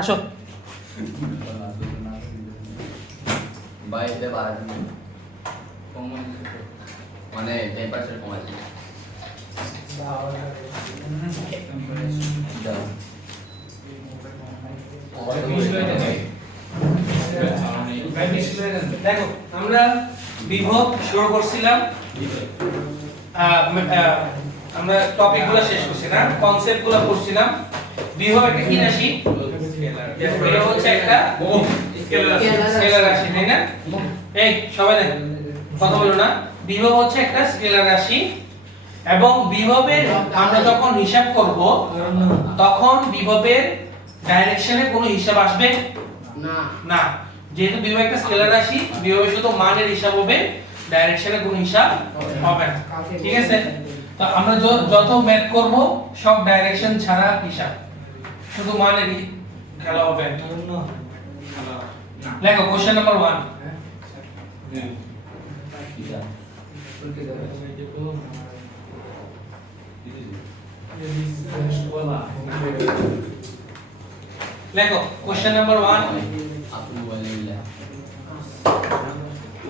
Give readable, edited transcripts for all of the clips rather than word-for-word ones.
আসো বাইরে বাড়ানো মানে 10% কমাইছে দেখো আমরা বিভব শুরু করছিলাম আমরা টপিকগুলো শেষ করছি না কনসেপ্টগুলো পড়ছিলাম বিভব একটা কি রাশি এটা হচ্ছে একটা স্কেলার রাশি তাই না এই সবাই দেখো কথা বলো না বিভব হচ্ছে একটা স্কেলার রাশি এবং বিভবের আমরা যখন হিসাব করব তখন বিভবের ডাইরেকশনে কোনো হিসাব আসবে না না যেহেতু বিভব একটা স্কেলার রাশি বিভবের শুধু মানের হিসাব হবে ডাইরেকশনে কোনো হিসাব হবে না ঠিক আছে তো আমরা যত ম্যাথ করব সব ডাইরেকশন ছাড়া হিসাব শুধু মানের খেলা হবে লেখো কোশ্চেন নাম্বার 1 লেখো কোশ্চেন নাম্বার 1 আপনি বলে নিলে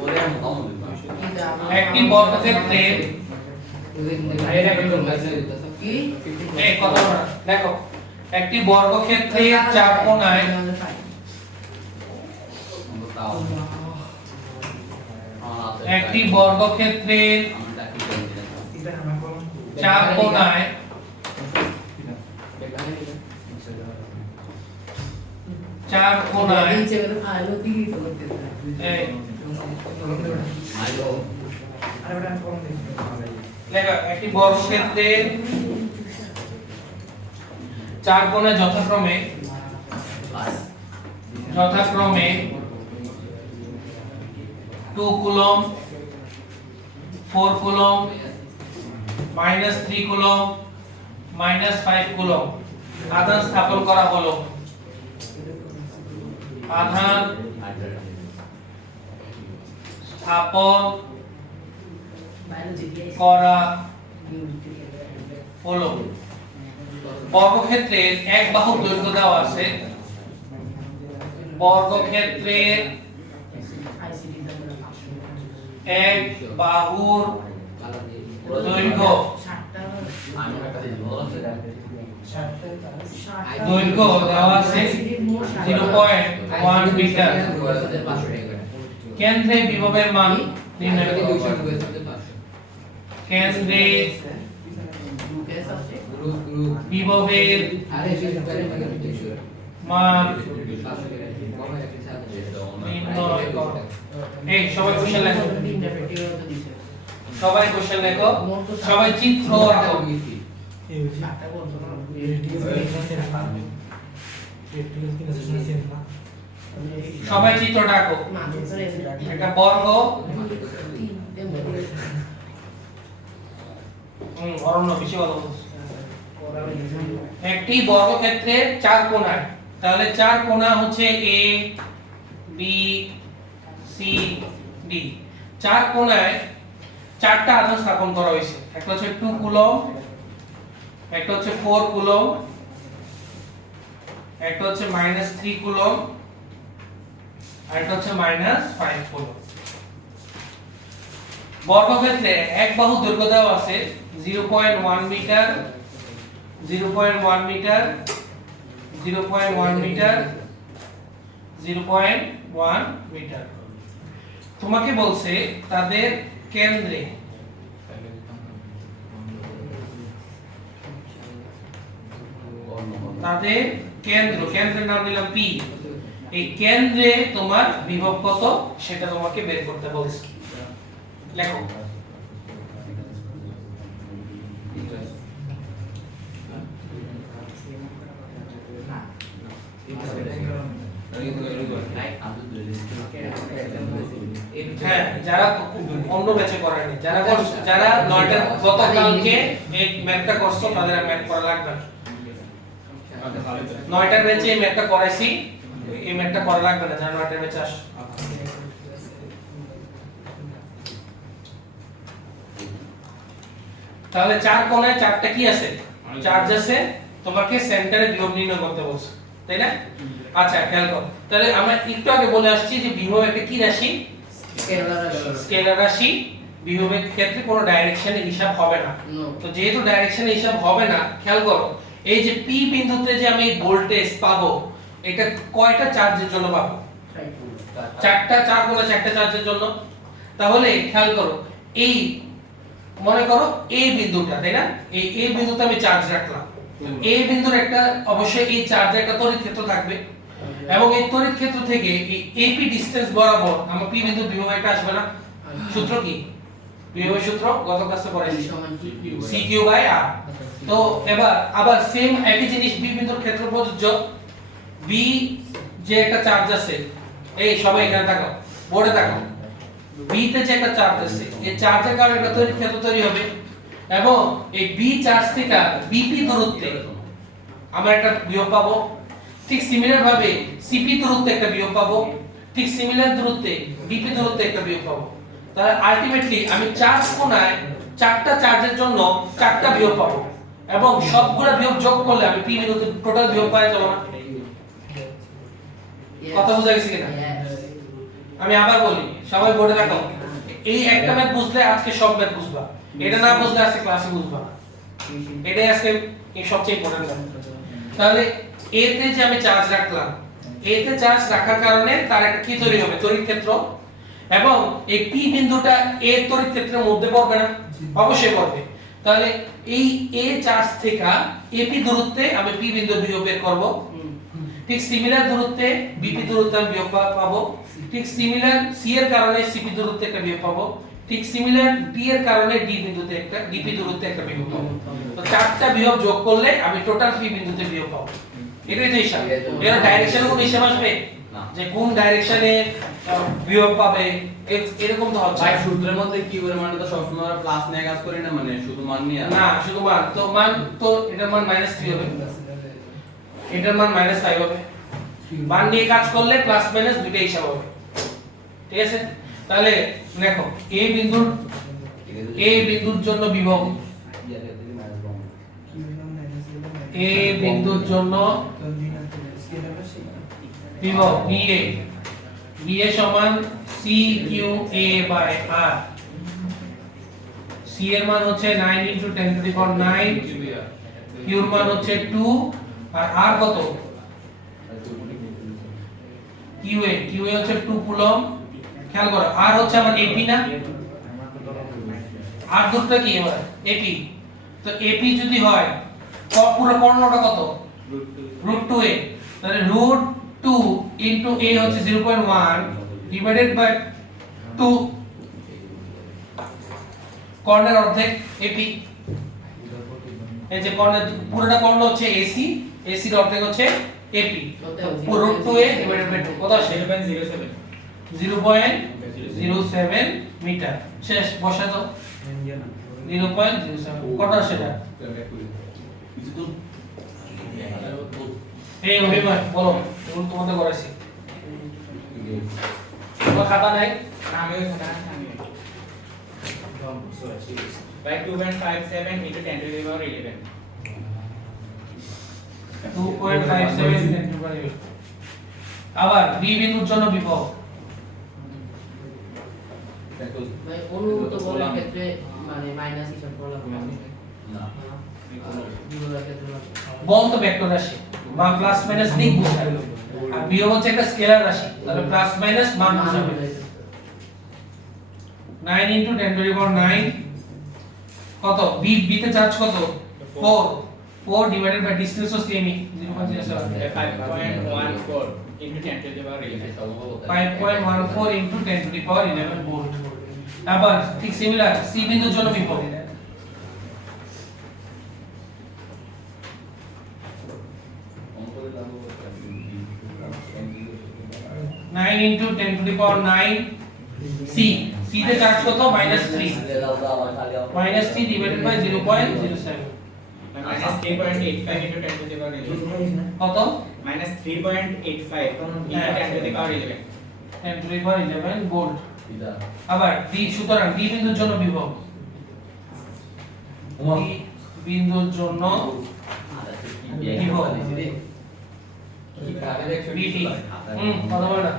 ওরে কম একটি বর্গক্ষেত্রে এই কথা বলো না। দেখো একটি বর্গক্ষেত্রে চার কোণায় একটি বর্গক্ষেত্রের চার কোণায় এই লেখো একটি বর্গক্ষেত্রের চার কোণায় যথাক্রমে 2 কুলম্ব 4 কুলম্ব -3 কুলম্ব -5 কুলম্ব আধান স্থাপন করা হলো আধান স্থাপন করা হলো বর্গক্ষেত্রের এক বাহু দৈর্ঘ্য দেওয়া আছে বর্গক্ষেত্রের এক বাহুর দৈর্ঘ্য দেওয়া আছে 0.1 মিটার কেন্দ্রে বিভবের মান নির্ণয় করো কেন্দ্রে বিভবের মান নির্ণয় করো এই সবাই কোশ্চেন লেখো সবাই চিত্র আঁকো সবাই চিত্রটা আঁকো একটা বর্গ অরণ্য বেশি ভালো একটি বর্গক্ষেত্রের চার কোণায় তাহলে চার কোণা হচ্ছে এ বি সি ডি চার কোণায় চারটা আধান স্থাপন করা হয়েছে একটা হচ্ছে 2 কুলম্ব একটা হচ্ছে 4 কুলম্ব একটা হচ্ছে -3 কুলম্ব আর একটা হচ্ছে -5 কুলম্ব বর্গক্ষেত্রে এক বাহু দৈর্ঘ্য দেওয়া আছে 0.1 মিটার 0.1 মিটার 0.1 মিটার 0.1 মিটার তোমাকে বলছে তাদের কেন্দ্রে কেন্দ্রের নাম দিলাম পি এই কেন্দ্রে তোমার বিভব কত সেটা তোমাকে বের করতে বলছে লেখো হ্যাঁ যারা অন্য ব্যাচে করেনি যারা নয়টা গতকালকে এই ম্যাথটা করছো তাদের ম্যাথ করা লাগবে না নয়টার ব্যাচে এই ম্যাথটা করাইছি এই ম্যাথটা করা লাগবে না যারা নয়টার ব্যাচে আসো তাহলে চার কোণায় চারটা কি আছে চার্জ আছে তোমাকে সেন্টারে বিভব নির্ণয় করতে বলছে তাই না? আচ্ছা খেয়াল করো, তাহলে আমরা একটু আগে বলে আসছি যে বিভব একটা কি রাশি? স্কেলার রাশি। বিভবের ক্ষেত্রে কোনো ডাইরেকশনের হিসাব হবে না। তো যেহেতু ডাইরেকশনের হিসাব হবে না, খেয়াল করো এই যে পি বিন্দুতে যে আমি ভোল্টেজ পাবো, এটা কয়টা চার্জের জন্য পাবো? চারটা, 4 গুণা 4টা চার্জের জন্য। তাহলে খেয়াল করো এই মনে করো এই বিন্দুটা, তাই না? এই বিন্দুতে আমি চার্জ রাখলাম। এই বিন্দুর একটা অবশ্যই এই চার্জের একটা তড়িৎ ক্ষেত্র থাকবে, এবং এই তড়িৎ ক্ষেত্র থেকে এই এপি ডিসটেন্স বরাবর আমার পি বিন্দুর বিভব একটা আসবে না? সূত্র কি? বিভবের সূত্র গত ক্লাসে পড়াইছি, CQ বাই R। তো এবার আবার সেম একই জিনিস বি বিন্দুর ক্ষেত্রে প্রযোজ্য। বি যে একটা চার্জ আছে, এই সবাই এখানে তাকাও, বোর্ডে তাকাও, বি তে যে একটা চার্জ আছে, এই চার্জের কারণে একটা তড়িৎ ক্ষেত্র তৈরি হবে, এবং এই বি চার্জ থেকে বিপি দূরত্বে আমরা একটা বিভব পাবো। ঠিক সিমিলার ভাবে সিপি দূরত্বে একটা বিভব পাবো, ঠিক সিমিলার দূরত্বে বিপি দূরত্বে একটা বিভব পাবো। তাহলে আলটিমেটলি আমি চার্জ কোণায় চারটা চার্জের জন্য চারটা বিভব পাবো, এবং সবগুলা বিভব যোগ করলে আমি পি বিন্দুতে টোটাল বিভব পাই যাব না? কথা বুঝা গেছে কিনা? আমি আবার বলি, সবাই বোর্ডে রাখো, এই একটা ম্যাথ বুঝলে আজকে সব ম্যাথ বুঝবা, এটা না বুঝলে আজকে ক্লাসে বুঝবা না। এটাই আজকে সবচেয়ে ইম্পর্টেন্ট। তাহলে এ তে যে আমি চার্জ রাখলাম, এ তে চার্জ রাখার কারণে তার একটা কি তৈরি হবে? তড়িৎ ক্ষেত্র। এবং এই পি বিন্দুটা এ তড়িৎ ক্ষেত্রের মধ্যে পড়বে না? অবশ্যই পড়বে। তাহলে এই এ চার্জ থেকে এপি দূরত্বে আমি পি বিন্দুর বিভব বের করব। ঠিক সিমিলার দূরত্বে বিপি দূরত্বে আমি বিভব পাবো। ঠিক সিমিলার সি এর কারণে সিপি দূরত্বে একটা বিভব পাবো। ঠিক সিমিলার ডি এর কারণে ডি বিন্দুতে একটা, ডিপি দূরত্বে একটা বিভব পাবো। তো চারটা বিভব যোগ করলে আমি টোটাল পি বিন্দুতে বিভব পাবো। এটাই তো হিসাব। এর ডাইরেকশনের কোনো হিসাব আসবে না, যে কোন ডাইরেকশনে বিভব পাবে, এরকম তো হচ্ছে ভাই সূত্রের মধ্যে কি এর মানে তো সবসময় আমরা প্লাস নিয়ে কাজ করি না, মানে শুধু মান নিয়ে না, শুধু মান তো মান তো এটার মান -3 হবে, এটার মান -5 হবে। মান নিয়ে কাজ করলে প্লাস মাইনাস দুইটা হিসাব হবে। ঠিক আছে? তাহলে দেখো এ বিন্দুর জন্য বিভব, এ বিন্দুর জন্য বিভব VA সমান CQA/R। C এর মান হচ্ছে 9 × 10⁹, Q এর মান হচ্ছে 2, আর R কত? QA হচ্ছে 2 কুলম্ব। খেয়াল করো R হচ্ছে আমার AP না? R দূরত্ব কি এবার? AP। তো AP যদি হয় পুরো কর্ণটা কত? √2a। তাহলে √2 * a হচ্ছে 0.1 ডিভাইডেড বাই 2, কর্ণের অর্ধেক AP। এই যে কর্ণের পুরোটা কর্ণ হচ্ছে AC, AC এর অর্ধেক হচ্ছে AP। √2a ডিভাইডেড বাই 2 কত আসে? 0.07 মিটার। শেষ, বসা দাও। 0.07 কত আসে এটা? এই অভিমান বলো, এগুলো তোমাদের করাইছি। তোমার খাতা নাই? আমি খাতা নাই। By 2.57 × 10⁻11. 2.57 10⁻11। আবার বি বিন্দুর জন্য বিভব, ভাই অনুভূত বলের ক্ষেত্রে মানে মাইনাস হিসাব করা হবে না, বিভবের ক্ষেত্রে বল তো ভেক্টর রাশি, বা প্লাস মাইনাস দিক বোঝাবে, আর বিভব হচ্ছে একটা স্কেলার রাশি, তাহলে প্লাস মাইনাস মান বোঝাবে। 9 × 10⁹ কত? বি তে চার্জ কত? 4 ডিভাইডেড বাই ডিসটেন্স অফ সেমি 0.07, 5.14 × 10⁻11. 5.14 × 10⁻11 ভোল্ট। আবার ঠিক সিমিলার সি বিন্দুর জন্য বিভব, 9 × 10⁹ সি তে চার্জ কত? -3 ডিভাইডেড বাই 0.07 -3.85 × 10⁻11. কত? -3.85 × 10⁻11. 10⁻11 ভোল্ট। আবার ডি, সুতরাং ডি বিন্দুর জন্য বিভব, ডি বিন্দুর জন্য বিভব বিটি কত বলে না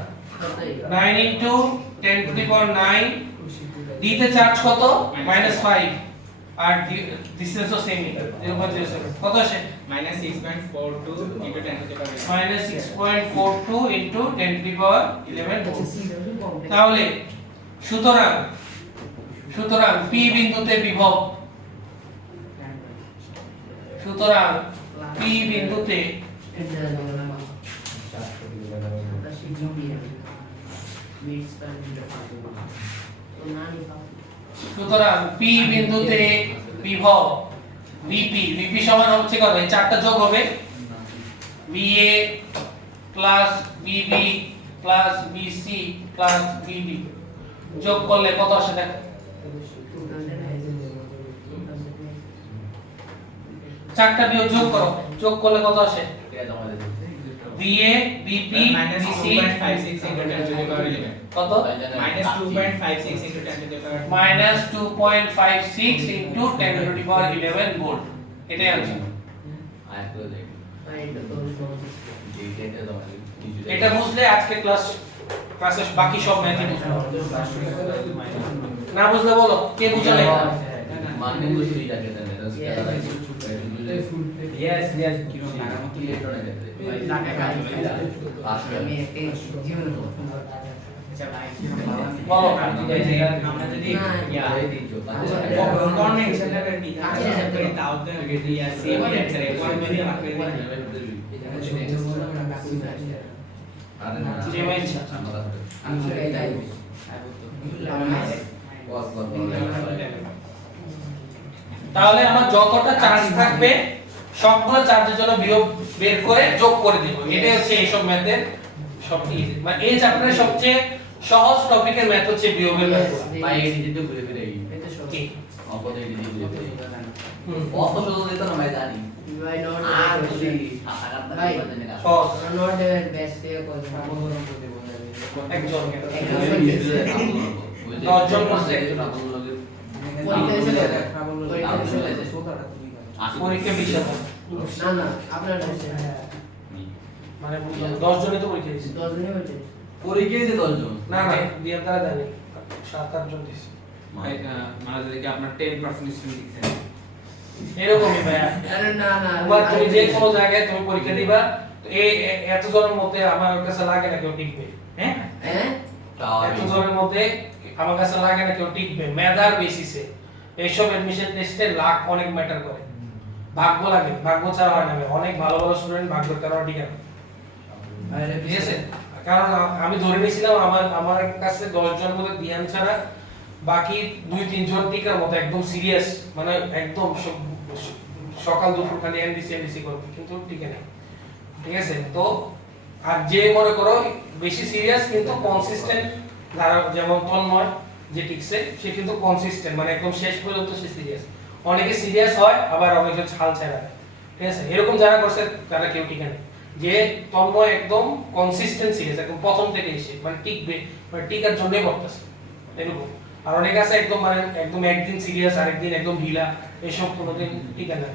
9 into 10 to the power 9 d তে চার্জ কত -5 আর দিস ইজ অলসো সেম 0.07 কত আসে minus 6.42 into 10 to the power 11. -6.42 into 10 to the power 11 তাহলে সুতরাং p বিন্দুতে বিভব সুতরাং p বিন্দুতে সুতরাং p বিন্দুতে বিভব vp সমান হচ্ছে কত এই চারটা যোগ হবে va plus vb plus vc plus vd যোগ করলে কত আসে দেখো চারটা বিয়োগ যোগ করলে কত আসে va vp minus vc 2.56 into 10 to the power 11. কত Minus 2.56 into 10 to the power -2.56 into 10 to the power 11 volt এটাই আনসার এটা বুঝলে আজকে ক্লাসে বাকি সব ম্যাথই বুঝবে না বুঝলে বলো কে বুঝে নাই Yes, yes. বলো আমরা যদি কনভেনশনটা করে নিতে করি তাও তো ইয়া সেম অ্যান্সার এর পরে যদি আমরা করে যে ভাই ইচ্ছা তাহলে আমার যতটা চার্জ থাকবে সবগুলো চার্জের জন্য বিয়োগ বের করে যোগ করে দিব এটাই হচ্ছে এইসব ম্যাথের সব ইজি মানে এই চ্যাপ্টারের সবচেয়ে সহজ টপিকের ম্যাথ হচ্ছে বিয়োগের ম্যাথ ভাই এই দিতে ঘুরে ফিরে এই কি অপদে এই দিতে ঘুরে ফিরে অত সহজ দিত না ভাই জানি ভাই নট আর যদি ভাই সহজ নট বেস্ট এ কত একজন দশজন করছে। পরীক্ষা বিষয় না না আপনার হচ্ছে মানে 10 জনই তো পরীক্ষা দিয়েছে 10 দিনে হচ্ছে পরীক্ষায় যে 10 জন না না দিয়ে তারা দেয়নি 7-8 জন দিয়েছে মানে যদি কি আপনার 10% স্টুডেন্ট দিচ্ছেন এরকমই ভাইয়া আরে না না তোমার তুমি যে কোনো জায়গায় তুমি পরীক্ষা দিবা তো এই এত জনের মধ্যে আমার কাছে লাগে না কেউ টিকবে হ্যাঁ হ্যাঁ এত জনের মধ্যে আমার কাছে লাগে না কেউ টিকবে মেধার বেসিসে এইসব এডমিশন টেস্টে লাখ অনেক ম্যাটার করে ভাগ্য লাগে ভাগ্য ছাড়া হয় না অনেক ভালো ভালো স্টুডেন্ট ভাগ্যের কারণে টিকে না ঠিক আছে কারণ আমি ধরে নিয়েছিলাম আমার কাছে 10 জন মধ্যে ধ্যান ছাড়া বাকি 2-3 জন টিকার মতো একদম সিরিয়াস মানে একদম সকাল দুপুর খালি এনডিসি করবে কিন্তু টিকে নেই ঠিক আছে তো আর যে মনে করো বেশি সিরিয়াস কিন্তু কনসিস্টেন্ট ধারা যেমন তন্ময় যে টিকছে সে কিন্তু কনসিস্টেন্ট মানে একদম শেষ পর্যন্ত সে সিরিয়াস অনেকে সিরিয়াস হয় আবার অনেকে ছাল ছেড়া ঠিক আছে এরকম যারা করছে তারা কেউ টিকে নেই যে তন্ময় একদম কনসিস্টেন্ট সিরিয়াস একদম প্রথম থেকে এসে মানে টিকবে মানে টিকার জন্যই পড়তেছে এরকম আর অনেকে আছে একদম মানে একদম একদিন সিরিয়াস আরেকদিন একদম ঢিলা এসব কোনোদিন টিকে না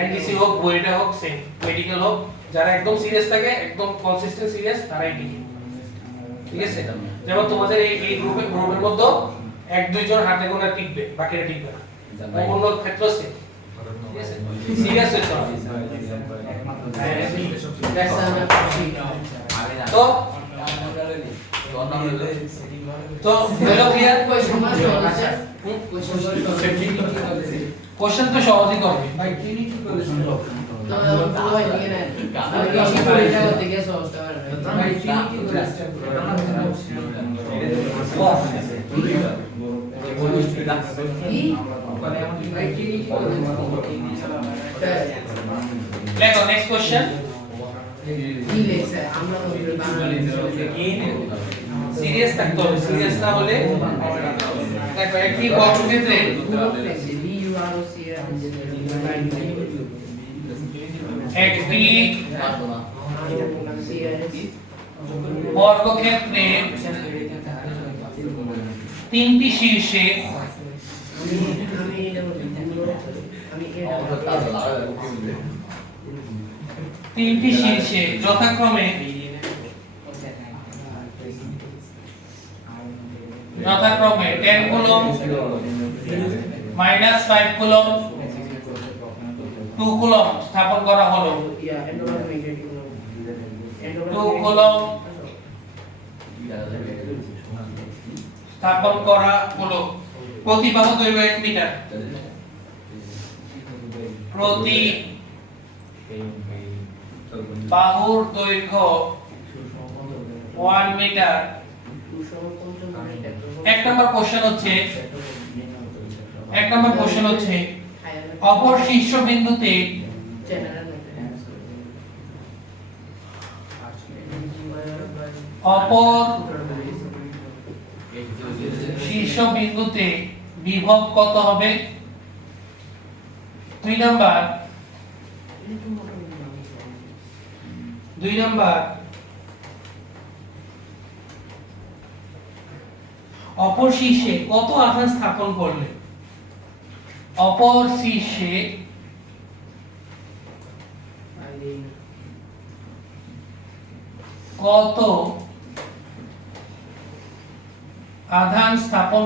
এনডিসি হোক বইটা হোক সেম মেডিকেল হোক যারা একদম সিরিয়াস থাকে একদম কনসিস্টেন্ট সিরিয়াস তারাই টিকে ঠিক আছে যেমন তোমাদের এই গ্রুপের মধ্যে 1-2 জন হাতে গোনা টিকবে বাকিরা টিকবে না অন্য ক্ষেত্র সেম ঠিক আছে সিরিয়াস হইতে হবে তো তো হ্যালো ক্লিয়ার কোশ্চেন তো সহজই করবে ভাই কি নি কি করে তো ভাই দিকে না আমি বেশি পরীক্ষা করতে গিয়ে সহজটা ভাই কি নি কি করে ভাই কি নি কি করে লেখো নেক্সট কোশ্চেন কি লেখছে আমরা বাংলা সিরিয়াস থাকতে হবে সিরিয়াস না হলে দেখো একটি বর্গক্ষেত্রে একটি বর্গক্ষেত্রে তিনটি শীর্ষে তিনটি শীর্ষে যথাক্রমে 10 কুলম্ব -5 কুলম্ব 2 কুলম্ব স্থাপন করা হলো। 2 কুলম্ব স্থাপন করা হলো। প্রতি বাহু দৈর্ঘ্য 1 মিটার। প্রতি বাহুর দৈর্ঘ্য 1 মিটার। এক নম্বর কোশ্চেন হচ্ছে অপর শীর্ষ বিন্দুতে বিভব কত হবে? 2 নাম্বার অপর শীর্ষে কত আধান স্থাপন করলে? অপর শীর্ষে কত আধান স্থাপন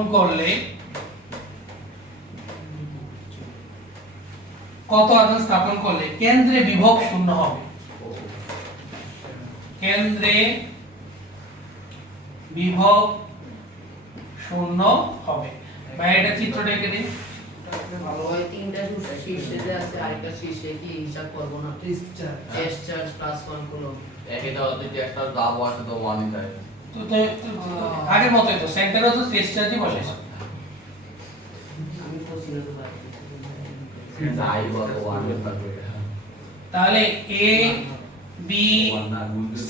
করলে কেন্দ্রে বিভব শূন্য হবে? কেন্দ্রে বিভব শূন্য হবে। ভাই এটা চিত্রটা এঁকে দিন। ভালোভাবে তিনটা শীর্ষে আছে, আরেকটা শীর্ষে কি হিসাব করব না? Test charge plus 1 coulomb. এটা হচ্ছে টেস্টার দাব আছে তো 1 মিটার। তো আগের মতই তো সেন্টারে তো টেস্ট চার্জই বসেছে। আমি কোশ্চেনে তো পারি যাই বলো 1 মিটার। তাহলে A B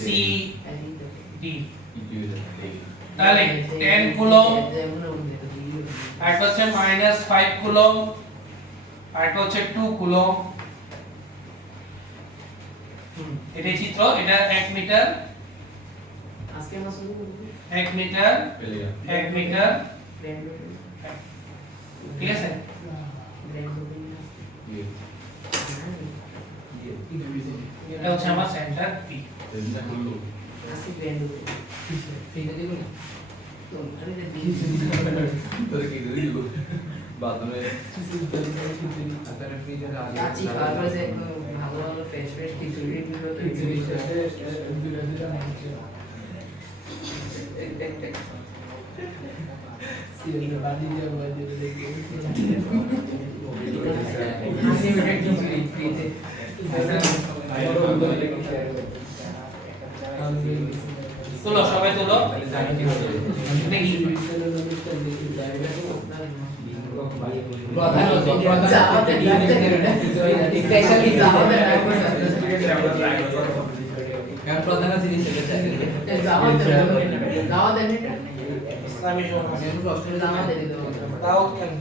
C D তাহলে 10 কুলম্ব আর এটা হচ্ছে -5 কুলম্ব আর এটা হচ্ছে 2 কুলম্ব। এটাই চিত্র। এটা 1 মিটার আজকে আমরা শুরু করব 1 মিটার 1 মিটার ঠিক আছে। এটা হচ্ছে আমার সেন্টার P। আসি ব্র্যান্ড ফিরে দিব না তো আমি তোর কি দিব বাথরুমে আছি খাবার সে ভালো ভালো ফ্রেশ খিচুড়ি দিলো তো সিরিয়াল বাদি দিয়ে বাদি দেখি হাসি মেরে খিচুড়ি ফ্রিতে তুলো সবাই তুলো। দেখি ইসলামী দাউদ খান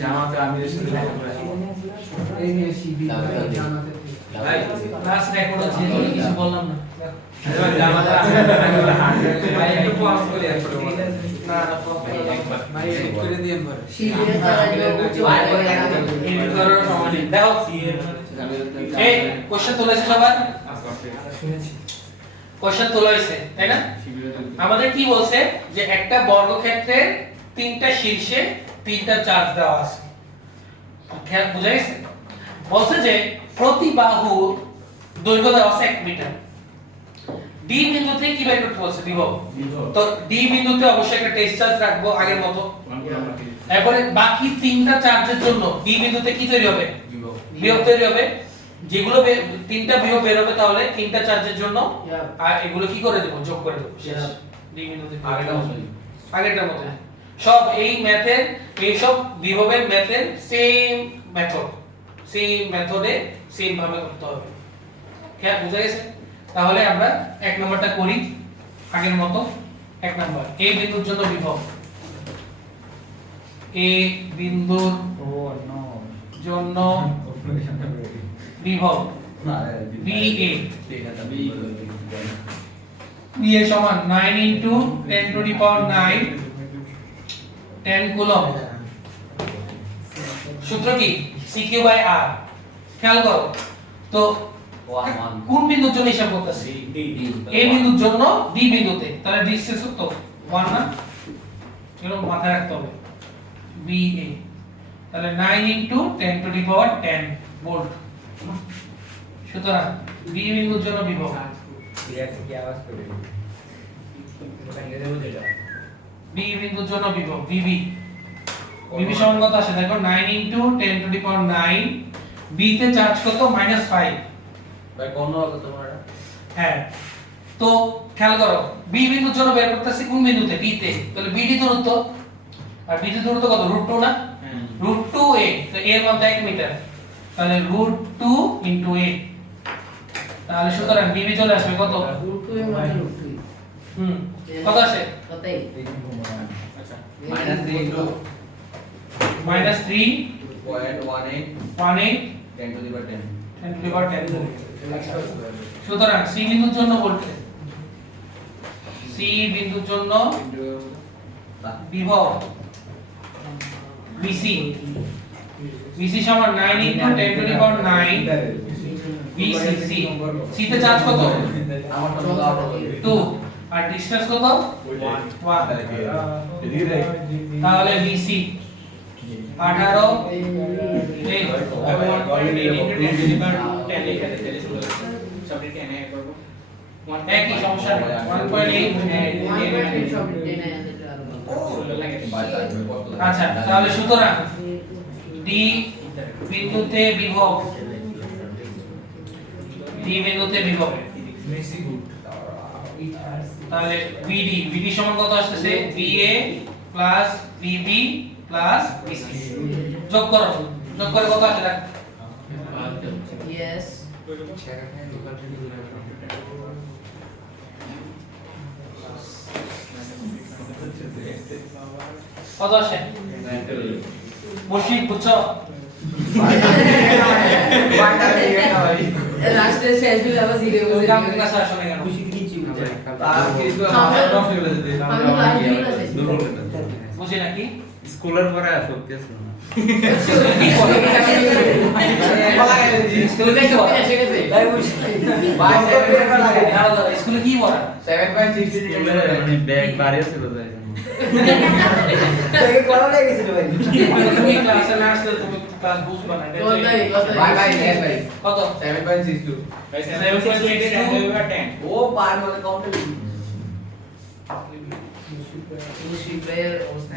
জামাতে আমিরের সাথে দেখা করে ক্লাস রেকর্ড আছে কিছু বললাম না। জামাতে ভাই একটু পজ করে আর করে না ভাই এডিট করে দিয়েন পরে শিবিরে তারা এডিট করার সময় নেই। দেখো এই কোশ্চেন তুলেছে সবার? কোশ্চেন তোলা হয়েছে তাই না? আমাদের কি বলছে যে একটা বর্গক্ষেত্রের তিনটা শীর্ষে তিনটা চার্জ দেওয়া আছে। খেয়াল বুঝা গেছে? বলছে যে প্রতি বাহুর দৈর্ঘ্য দেওয়া আছে 1 মিটার। ডি বিন্দুতে কি বের করতে বলছে? বিভব। তো ডি বিন্দুতে অবশ্যই একটা টেস্ট চার্জ রাখবো আগের মতো। এরপরে বাকি তিনটা চার্জের জন্য ডি বিন্দুতে কি তৈরি হবে? বিভব তৈরি হবে। যেগুলো তিনটা বিভব বের হবে তাহলে তিনটা চার্জের জন্য আর এগুলো কি করে দেব? যোগ করে দেব। শেষ। ডি বিন্দুতে আগেরটার মতো সব এই ম্যাথের এই সব বিভবের ম্যাথের সেম মেথডে সেম ভাবে করতে হবে। খেয়াল বুঝা গেছে? তাহলে আমরা 1 নম্বরটা করি আগের মতো। 1 নম্বর এ বিন্দুর জন্য বিভব এ বিন্দুর জন্য বিভব VA VA সমান 9 × 10⁹ 10 কুলম্ব। সূত্র কি CQ/R। খেয়াল করো তো কোন বিন্দুর জন্য হিসাব করতেছি? A বিন্দুর জন্য D বিন্দুতে, তাহলে ডিসটেন্স কত 1 না, এগুলো মাথায় রাখতে হবে। BA তাহলে 9 × 10⁻10 ভোল্ট। সুতরাং B বিন্দুর জন্য বিভব B বিন্দুর জন্য বিভব BB সমান কত আসে দেখো 9 × 10⁹ B তে চার্জ কত -5। ভাই কোন হবে তোমার? হ্যাঁ তো খেয়াল করো B বিন্দুর জন্য বের করতেছি কোন বিন্দুতে? B তে। তাহলে BD দূরত্ব, আর BD দূরত্ব কত √2 না, √2a, তো a এর মান 1 মিটার, তাহলে √2 × a। তাহলে সুতরাং BB চলে আসবে কত √2 এর মধ্যে √2 কত আসে? কতই আচ্ছা -3 × -3.18 10⁻10 10⁻10। সুতরাং C বিন্দুর জন্য ভোল্টেজ, C বিন্দুর জন্য বিভব BC সমান 9 × 10⁹ BCC। C তে চার্জ কত আমার তো দাও 2 আর ডিসটেন্স কত 1। তাহলে BC 18 একই সমস্যা 1.8। আচ্ছা তাহলে সুতরাং D বিন্দুতে বিভব, তাহলে BD সমান কত আসছে? BA + BB + BC। যোগ করে কত আসে দেখ। ইয়েস কত আসে? মুশফিক বুঝছো? লাস্টে শেষ হয়ে যাবে জিরো তুমি কাম কাছে আসো না কেন? বুঝি নাকি? স্কুলের পরে সত্যি আছে না কি করে? স্কুলে কি পড়া এসে গেছে ভাই বুঝছি স্কুলে কি পড়া? 7.6 মানে ব্যাগ বাড়িয়ে ছিল যাই তুমি ক্লাসে না আসলে তুমি ক্লাস বুঝবা না। কত? 7.62 ও পার মানে কমপ্লিট মুশফিক ভাইয়ের অবস্থা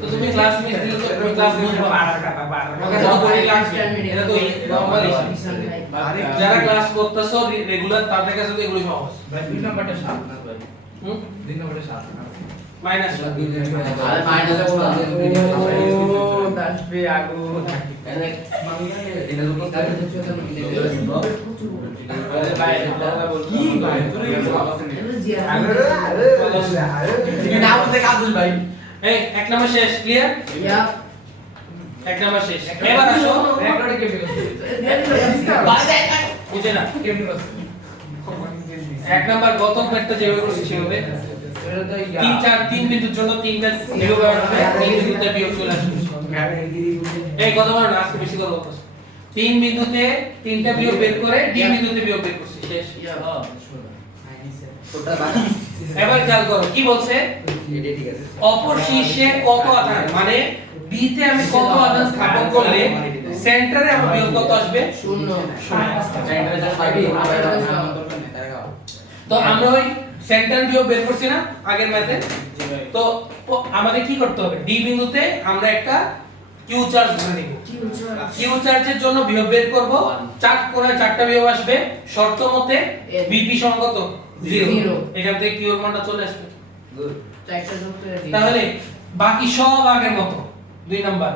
তো তুমি ক্লাস মিস দিলে তো তুমি ক্লাস বুঝবা না। এটা তো নরমাল ইস্যু। যারা ক্লাস করতেছো রেগুলার তাদের কাছে তো এগুলো সহজ। ভাই 2 নাম্বারটা 7 না ভাই হুম 2 নাম্বারটা 7 না মাইনাস আরে মাইনাস বলো আসবে আগু এটা দুটো আরে ভাই কি ভাই তুই তুমি নাম থেকে আব্দুল ভাই এই এক নাম্বার শেষ ক্লিয়ার? ইয়া এক নাম্বার শেষ। এবার আসো রেকর্ডে কেমনে বুঝে না। কেমনে করছিস এক নাম্বার গত একটা যেভাবে করছি সেভাবে এটা তো 3 বিন্দুর জন্য তিনটা বিয়োগ আসবে, এই বিন্দুতে বিয়োগ চলে আসবে। এই কত বড় না আজকে বেশি করে বলতেছ। 3 বিন্দুতে তিনটা বিয়োগ বের করে D বিন্দুতে বিয়োগ বের করছি শেষ। ইয়া এবার খেয়াল করো কি বলছে? অপর শীর্ষে কত আধান, মানে B তে আমি কত আধান স্থাপন করলে সেন্টারে আমার বিয়োগ কত আসবে? 0 তো আমরা ওই সেন্টার বিয়োগ বের করছি না আগের ম্যাথে? তো আমাদের কি করতে হবে? D বিন্দুতে আমরা একটা Q চার্জ ধরে নিব। Q চার্জের জন্য বিয়োগ বের করব, 4 কোণে 4টা বিয়োগ আসবে, শর্ত মতে VP সমান কত 0। এখান থেকে Q এর মানটা চলে আসবে। চারটা যোগ করে দিই তাহলে বাকি সব আগের মতো, 2 নাম্বার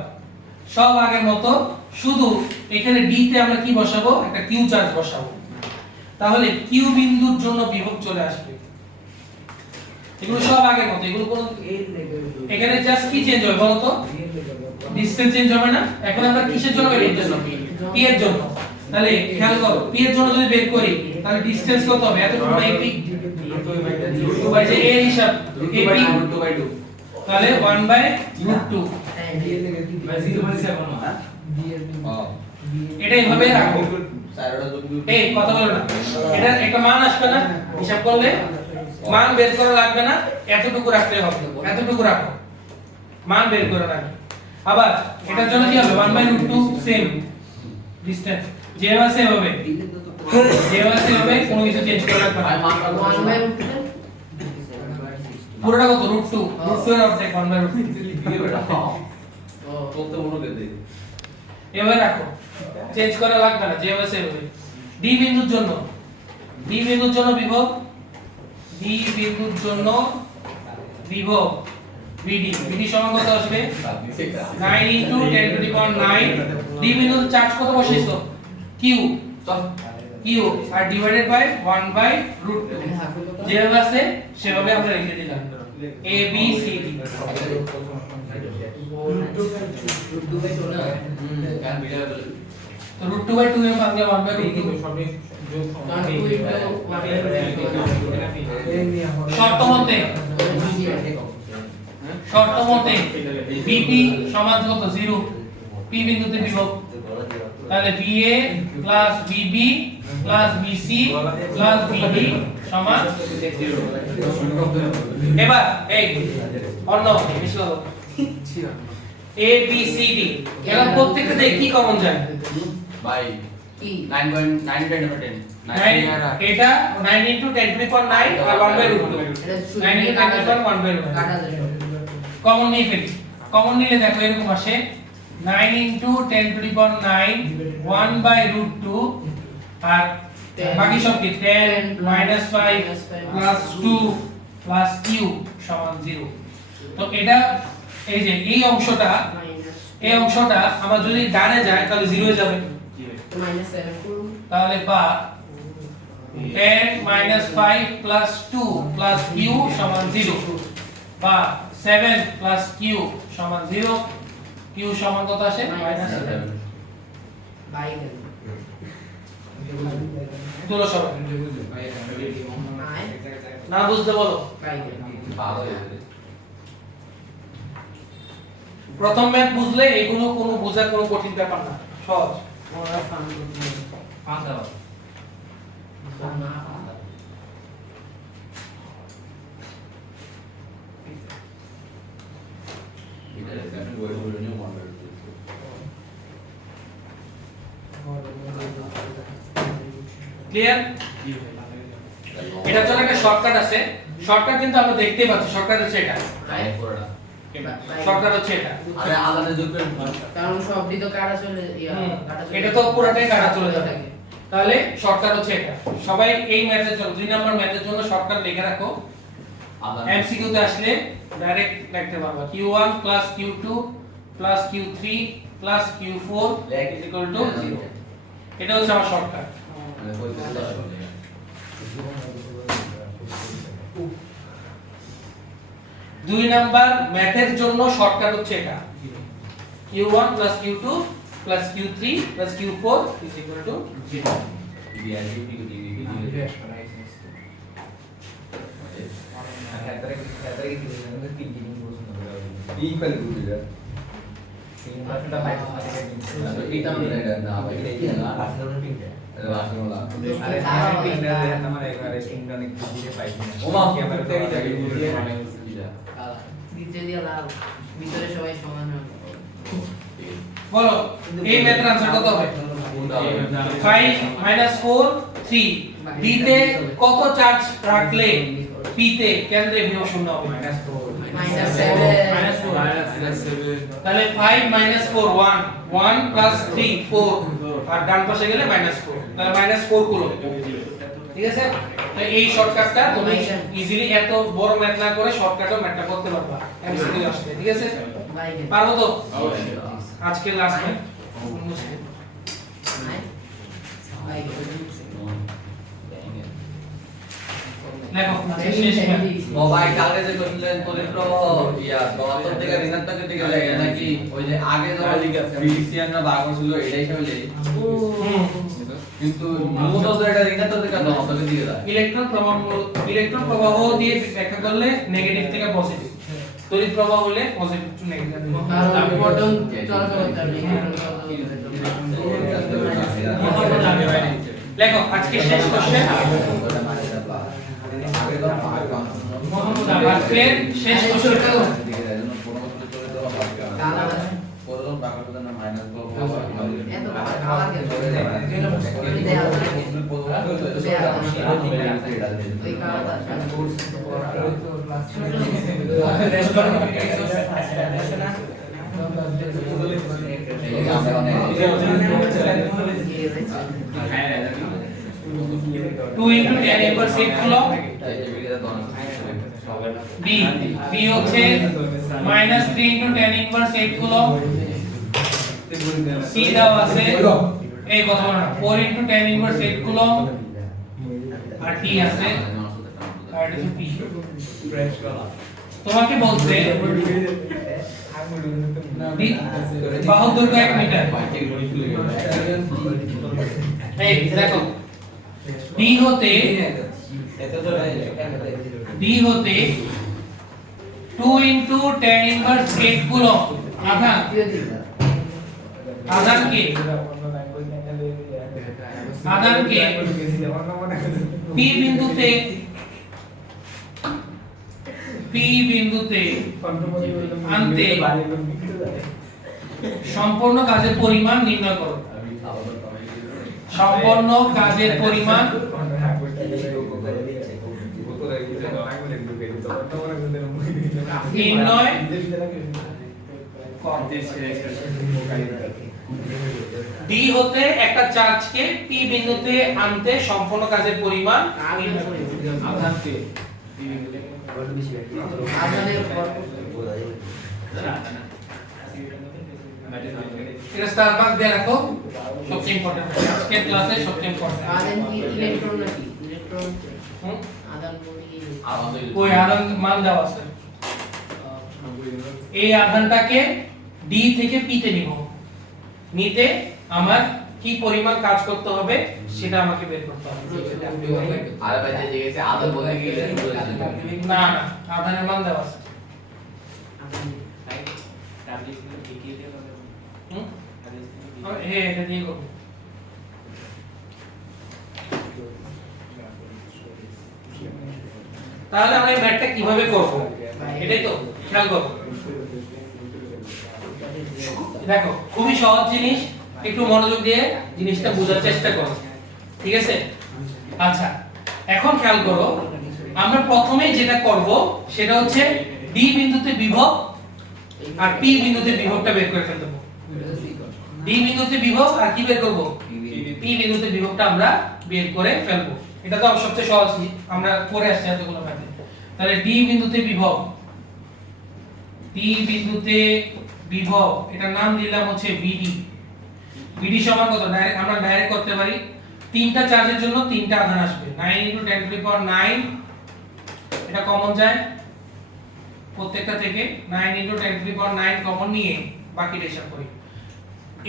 সব আগের মতো, শুধু এখানে D তে আমরা কি বসাবো? একটা Q চার্জ বসাবো। তাহলে Q বিন্দুর জন্য বিভব চলে আসবে। এগুলো সব আগের মতো, এগুলো কোনো এখানে জাস্ট কি চেঞ্জ হবে বলো তো? ডিসটেন্স চেঞ্জ হবে না। এখন আমরা কিসের জন্য বের করতেছি? P এর জন্য। তাহলে খেয়াল করো P এর জন্য যদি বের করি তাহলে ডিসটেন্স কত হবে? এতটুকু AP ওই যে এর হিসাব √2/2 √2/2 তাহলে 1/√2 এটা এইভাবে রাখো এই কথা বলো না এটা একটা মান আসবে না হিসাব করলে মান বের করা লাগবে না এতটুকু রাখতে হবে এতটুকু রাখো মান বের করে রাখবে আবার এটার জন্য কি হবে 1/√2 সেম ডিসটেন্স যেভাবে আছে হবে কোনো কিছু চেঞ্জ করা লাগবে না 1/√2 পুরোটা কত √2 √2 এর অর্ধেক 1/√2 করতে মনে করে দে এভাবে রাখো চেঞ্জ করা লাগবে না যেভাবে আছে হবে ডি বিন্দুর জন্য বিভব বিডি সমান কত আসবে 9 * 10⁹ ডি বিন্দুর চার্জ কত বসাইছো কিউ আর ডিভাইডেড বাই 1/√2 যেভাবে আছে সেভাবে আমরা লিখে দিলাম এ বি সি ডি তো √2/2 এর ভাঙলে 1/√2 শর্ত মতে বিপি সমান কত 0 পি বিন্দুতে বিভব তাহলে বিএ প্লাস বিবি প্লাস বিসি প্লাস বিডি সমান 0 এবার এই অন্য বেশি হলো এ বি সি ডি এরা প্রত্যেকটা থেকে কি কমন যায় ভাই কি 9.9 এটা 9 * 10⁹ আর 1/√2 এটা 9 * 10⁹ 1/√2 কাটা যায় কমন নিয়ে ফেলি কমন নিলে দেখো এরকম আসে 9 * 10⁹ 1/√2 আর বাকি সব কি 10 - 5 + 2 + q সমান 0 তো এটা এই যে এই অংশটা আমার যদি ডানে যায় তাহলে 0 হয়ে যাবে -7 করুন তাহলে বা 10 - 5 + 2 + q সমান 0 বা 7 + q সমান 0 q সমান কত আসে -7 বাই গেল তুলো সবাই নাই না বুঝতে বলো বাই গেল ভালো হয়েছে প্রথম ম্যাথ বুঝলে এগুলো কোনো বোঝার কোনো কঠিন ব্যাপার না সহজ ওরা ফান করতে না ক্লিয়ার এটার জন্য একটা শর্টকাট আছে শর্টকাট কিন্তু আমরা দেখতেই পাচ্ছি শর্টকাট হচ্ছে এটা শর্টকাট হচ্ছে এটা আরে আলাদা যোগ করে কারণ সবটি তো কাটা চলে এটা তো পুরোটাই কাটা চলে যাবে তাহলে শর্টকাট হচ্ছে এটা সবাই এই ম্যাথের জন্য 2 নাম্বার ম্যাথের জন্য শর্টকাট লিখে রাখো এমসিকিউ তে আসলে ডাইরেক্ট লিখতে পারবা q1 + q2 + q3 + q4 = 0 এটা হচ্ছে আমার শর্টকাট 2 নাম্বার ম্যাথের জন্য শর্টকাট হচ্ছে এটা q1 + q2 + q3 + q4 = 0 দিতে দিয়ে লাভ ভিতরে সবাই সমান হবে বলো এই ম্যাথের आंसर কত হবে 5 - 4 3 d তে কত চার্জ রাখলে p তে কেন্দ্রে বিভব শূন্য হবে -7 তাহলে 5 - 4 1 1 + 3 4 আর ডান পাশে গেলে -4 তাহলে -4 কুলম ঠিক আছে তো এই শর্টকাটটা তুমি ইজিলি এত বড় ম্যাথ না করে শর্টকাটও ম্যাথটা করতে পারবা এমসিকিউ আসলে ঠিক আছে বাই গেল পারবো তো অবশ্যই আজকে লাস্ট ম্যাথ বাই গেল দেখো শেষ ম্যাথ মোবাইল কালকে যে করলেন তড়িৎ প্রবাহ ধনাত্মক থেকে ঋণাত্মকের দিকে যায় নাকি ওই যে আগে যখন বিসিএন না বার করছিল এটাই হিসাবে হুম কিন্তু মূলত তো এটা ঋণাত্মক থেকে ধনাত্মকের দিকে যায়। ইলেকট্রন প্রবাহ দিয়ে ব্যাখ্যা করলে নেগেটিভ থেকে পজিটিভ, তড়িৎ প্রবাহ হলে পজিটিভ টু নেগেটিভ। কারণ প্রোটন চলাচল করতে হবে, লেখো আজকে শেষ কোশ্চেন, আজকের শেষ question. Two into 10 inverse 8 coulomb B হচ্ছে minus 3 into 10 inverse 8 coulomb C দেওয়া আছে এই কথা না 4 into 10 inverse 8 coulomb আর T আছে আর এটা P। তোমাকে বলছে বাহুর দৈর্ঘ্য 1 মিটার। এই দেখো D হতে 2 into 10 inverse 8 coulomb আধান কে P বিন্দুতে আনতে সম্পূর্ণ কাজের পরিমাণ নির্ণয় করো। সম্পূর্ণ কাজের পরিমাণ নির্ণয় ডি হতে একটা চার্জকে পি বিন্দুতে আনতে সম্পূর্ণ কাজের পরিমাণ এটা স্টারবাক দিয়ে রাখো, সবচেয়ে ইম্পর্টেন্ট আজকের ক্লাসে সবচেয়ে ইম্পর্টেন্ট। আদান কি ইলেকট্রন নাকি ইলেকট্রন আদান ওই আধান মান দেওয়া আছে, এই আধানটাকে ডি থেকে পি তে নিতে আমার কি পরিমাণ কাজ করতে হবে সেটা আমাকে বের করতে হবে। আর ভাই যে গেছে আদর বলে কি না না আধানের মান দেওয়া আছে। এটা দিয়ে করব। তাহলে আমরা এই ম্যাথটা কিভাবে করব এটাই তো খেয়াল করো। দেখো খুবই সহজ জিনিস, একটু মনোযোগ দিয়ে জিনিসটা বোঝার চেষ্টা করো, ঠিক আছে? আচ্ছা এখন খেয়াল করো, আমরা প্রথমে যেটা করব সেটা হচ্ছে ডি বিন্দুতে বিভব আর পি বিন্দুতে বিভবটা বের করে ফেলতে হবে। ডি বিন্দুতে বিভব আর কি বের করব? পি বিন্দুতে বিভবটা আমরা বের করে ফেলবো। এটা তো সবচেয়ে সহজ, আমরা করে আসছি এতগুলো ম্যাথে। তাহলে ডি বিন্দুতে বিভব, পি বিন্দুতে বিভব এটার নাম দিলাম হচ্ছে ভিডি। ভিডি সমান কত? ডাইরেক্ট আমরা ডাইরেক্ট করতে পারি, তিনটা চার্জের জন্য তিনটা আধান আসবে, 9 × 10⁹ এটা কমন যায় প্রত্যেকটা থেকে, 9 × 10⁹ কমন নিয়ে বাকিটা হিসাব করি।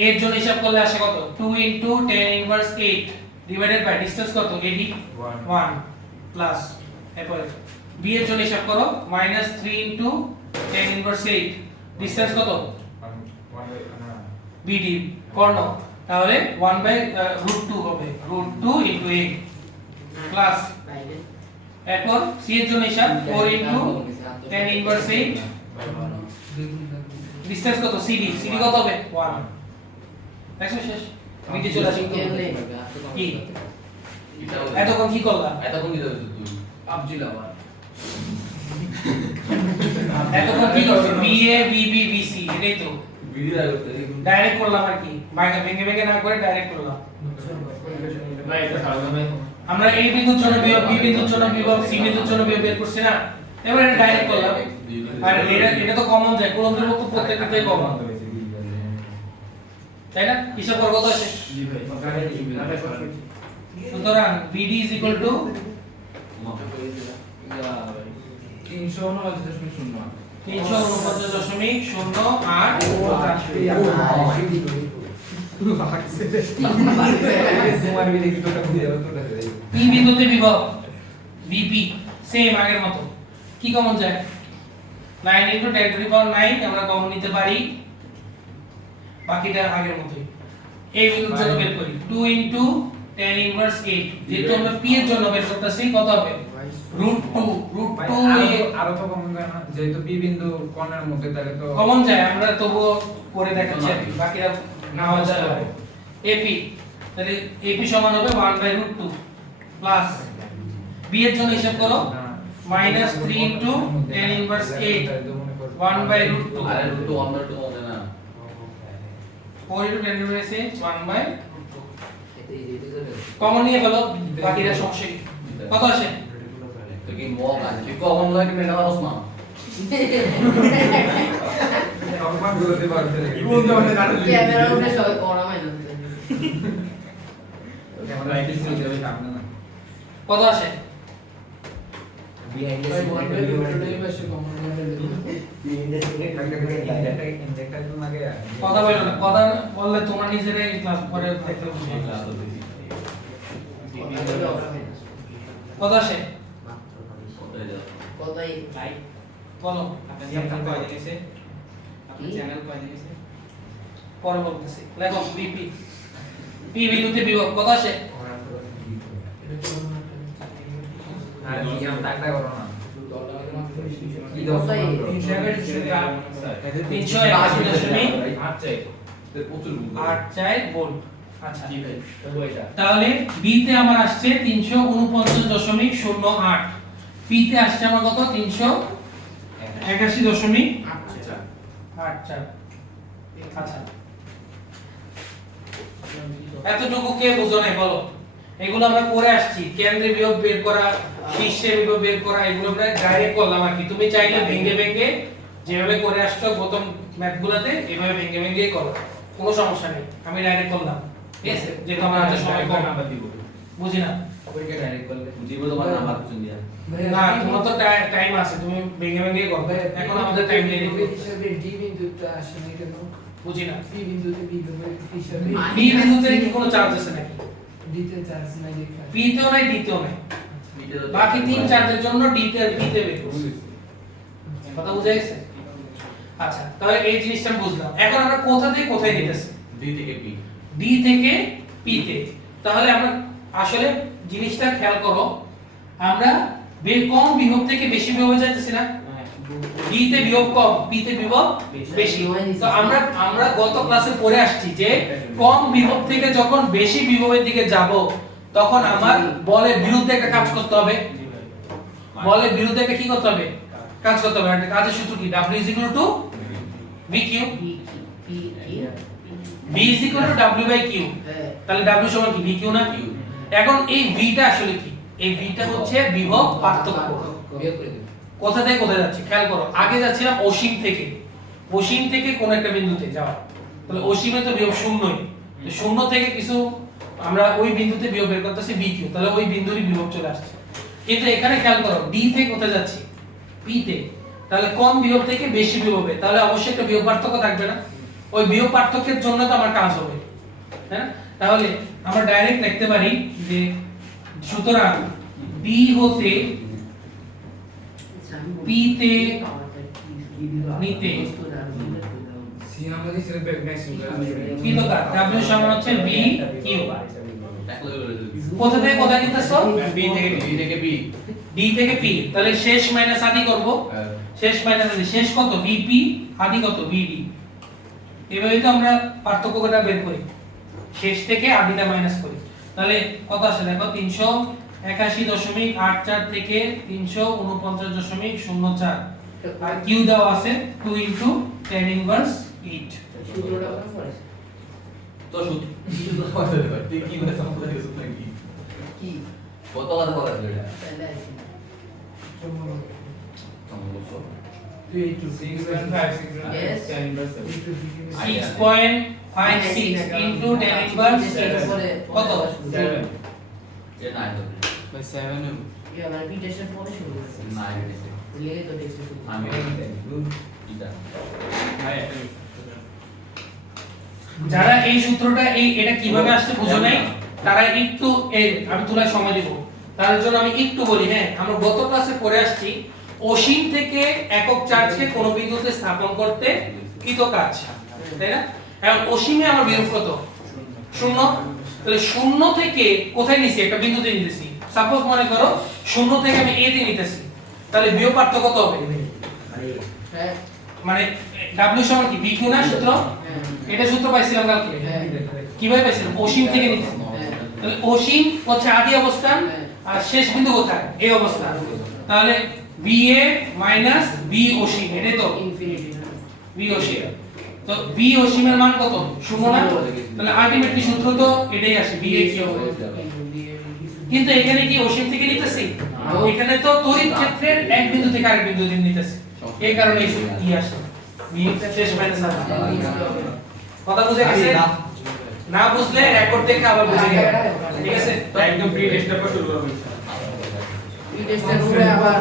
এর জন্য হিসাব করলে আসে কত? 2 × 10⁻8 ডিভাইডেড বাই ডিসটেন্স কত? AD 1 প্লাস এরপর বি এর জন্য হিসাব করো -3 × 10⁻8 ডিসটেন্স কত? BD কর্ণ, তাহলে 1/√2 হবে, √2 × 8 প্লাস এরপর সি এর জন্য হিসাব 4 × 10⁻8 ডিসটেন্স কত? CD কত হবে? 1। দেখো শেষ মিটে চলে আসি। কি এতক্ষণ কি করলা? এতক্ষণ কি করছিস তুই? আবজিল আবার এতক্ষণ কি করছিস? BA BB BC এটাই তো ভিডিও করতে ডাইরেক্ট করলাম আর কি, ভেঙে না করে ডাইরেক্ট করলাম। ভাই এটা সারবে ভাই। আমরা এই বিন্দুর জন্য বিভব, বি বিন্দুর জন্য বিভব, সি বিন্দুর জন্য বিভব বের করছি না, এবার এটা ডাইরেক্ট করলাম। আর এটা তো কমন যায়, কুলম্বের মতো প্রত্যেকটাই কমন, তাই না? হিসাব করব কত আসে? জি ভাই। সুতরাং BD = 349.08 পি বিন্দুতে বিভব ভিপি সেম আগের মতো কি কমন যায় 9 * 10⁹ আমরা কমন নিতে পারি বাকিটা আগের মতোই এই বিন্দুর জন্য বের করি 2 * 10⁻8 যেহেতু আমরা পি এর জন্য বের করতেছি কত হবে √2 আরো তো কমন যায় না যেহেতু পি বিন্দু কোণের মধ্যে তাহলে তো কমন যায় আমরা তবুও করে দেখাচ্ছি আর কি, বাকিটা না হওয়া যায় এপি তাহলে এপি সমান হবে 1/√2 প্লাস বি এর জন্য হিসাব করো -3 * 10⁻8 1/√2 আরে √2 1/2 হবে না 4 * 10⁻8 1/√2 কমন নিয়ে ফেলো বাকিটা সমস্যা কি কত আসে তো কি মগ আছে কি কমন লাগে মেটা পারছ না সম্মান করতে পারতে ক্যামেরা উঠে সবাই করা মাইনাস ক্যামেরা আইটি সিল দেবে সামনে না কত আসে কথা বলো না কথা বললে তোমরা নিজেরাই ক্লাস পরে দেখতে বুঝবে কত আসে কতই লাইক বলো আপনার চ্যানেল কয়দিন এসে আপনার চ্যানেল কয়দিন এসে পরে বলতেছি লেখো বিপি পি বিন্দুতে বিভব কত আসে আর কি জান টাকা করো না কি দাও 381.84 ভোল্ট আচ্ছা তাহলে বি তে আমার আসছে 349.08 পি তে আসছে আমার কত 381.84 আচ্ছা এতটুকু কে বুঝো নাই বলো এগুলো আমরা করে আসছি কেন্দ্রে বিভব বের করা শীর্ষে বিভব বের করা এগুলো আমরা ডাইরেক্ট করলাম আর কি তুমি চাইলে ভেঙে ভেঙে যেভাবে করে আসছো প্রথম ম্যাথগুলোতে এভাবে ভেঙে ভেঙে করো কোনো সমস্যা নেই আমি ডাইরেক্ট করলাম ঠিক আছে যেটা আমার হাতে সময় কম বুঝি না ওইকে ডাইরেক্ট করলে বুঝিবো তোমার নাম্বার কিছু দিয়া না তোমার তো টাইম আছে তুমি ভেঙে ভেঙে করবে এখন আমাদের টাইম নেই বুঝি না বি বিন্দুতে কি কোনো চার্জ আছে নাকি পি তেও নাই ডি তেও নাই বাকি তিন চার্জের জন্য ডি তে আর পি তে বের করছি কথা বুঝা গেছে আচ্ছা তাহলে এই জিনিসটা বুঝলাম এখন আমরা কোথা থেকে কোথায় নিতেছি ডি থেকে পি ডি থেকে পি তে তাহলে আমরা আসলে জিনিসটা খেয়াল করো আমরা কম বিভব থেকে বেশি বিভবে যাইতেছি না ডি তে বিভব কম পি তে বিভব বেশি তো আমরা গত ক্লাসে পড়ে আসছি যে কম বিভব থেকে যখন বেশি বিভবের দিকে যাব তখন আমার বলের বিরুদ্ধে একটা কাজ করতে হবে বলের বিরুদ্ধে একটা কি করতে হবে কাজ করতে হবে একটা কাজের সূত্র কি W = VQ V = W/Q তাহলে W সমান কি VQ না এখন এই V টা আসলে কি এই V টা হচ্ছে বিভব পার্থক্য কোথা থেকে কোথায় যাচ্ছে খেয়াল করো আগে যাচ্ছিলাম অসীম থেকে কোন একটা বিন্দুতে যাওয়া তাহলে অসীমে তো বিভব শূন্যই তো শূন্য থেকে কিছু আমরা ওই বিন্দুতে বিভব বের করতেছি VQ তাহলে ওই বিন্দুরই বিভব চলে আসছে কিন্তু এখানে খেয়াল করো D থেকে কোথায় যাচ্ছি P তে তাহলে কম বিভব থেকে বেশি বিভবে তাহলে অবশ্যই একটা বিভব পার্থক্য থাকবে না ওই বিভব পার্থক্যের জন্য তো আমার কাজ হবে তাই না তাহলে আমরা ডাইরেক্ট লিখতে পারি যে সুতরাং D হতে P তে নিতে সি আমাদের ছেলে ব্যাক ম্যাক্সিমাম কি দরকার W সমান হচ্ছে VQ একলা করে দিই কোথা থেকে কোথায় নিতেছো বি থেকে পি D থেকে P তাহলে শেষ মাইনাস আদি করব শেষ মাইনাস আদি শেষ কত VP আদি কত VD এভাবেই তো আমরা পার্থক্যটা বের করি শেষ থেকে আদিটা মাইনাস করি তাহলে কত আসে দেখো 381.84 থেকে 349.04 আর Q দেওয়া আছে 2 * 10⁻8 সূত্রটা কোন পড়ে তো সূত্র তুই কি বলে সমস্যা কিছু নাকি কি কত কথা বলা যায় এটা তাহলে আসি সমস্যা 6.56 into 10⁻6 কত এ নাই তো ইয়া মানে বি টেস্টের পরে শুরু হয়েছে নাই এটা লেগে তো টেস্ট শুরু আমি এটা যারা এই সূত্রটা এটা কিভাবে আসছে বুঝো নাই তারা একটু আমি তোলার সময় দেব, তার জন্য আমি একটু বলি। হ্যাঁ, আমরা গত ক্লাসে পড়ে আসছি অসীম থেকে একক চার্জকে কোন বিন্দুতে স্থাপন করতে কৃত কাজ, তাই না? এখন অসীমে আমার বিভব কত? 0। তাহলে 0 থেকে কোথায় নিছি? একটা বিন্দুতে নিতেছি। সাপোজ মনে করো 0 থেকে আমি a তে নিতেছি, তাহলে বিভব পার্থক্য কত হবে? মানে w সমান কি? v q না সূত্র? এটা সূত্র পাইছিলাম কালকে। কিভাবে পাইছিলাম? অসীম থেকে নিতেছি। তাহলে অসীম হচ্ছে আদি অবস্থান আর শেষ বিন্দু কোথায়? এই অবস্থান। তাহলে va মাইনাস v অসীম, এটাই তো ইনফিনিটি v অসীম। তো v অসীমের মান কত? 0 না? তাহলে আলটিমেটলি সূত্র তো এটাই আসে, va q। কিন্তু এখানে কি অসীম থেকে নিতেছি? এখানে তো তড়িৎ ক্ষেত্রের এক বিন্দু থেকে আরেক বিন্দুতে নিতেছি, এই কারণে এই সূত্র কি আসে? v শেষ মাইনাস r। কথা বুঝে গেছে? না বুঝলে রেকর্ড দেখে আবার বুঝে যাবে, ঠিক আছে? একদম প্রি টেস্টের পর শুরু হবে। এই টেস্টের উপরে আবার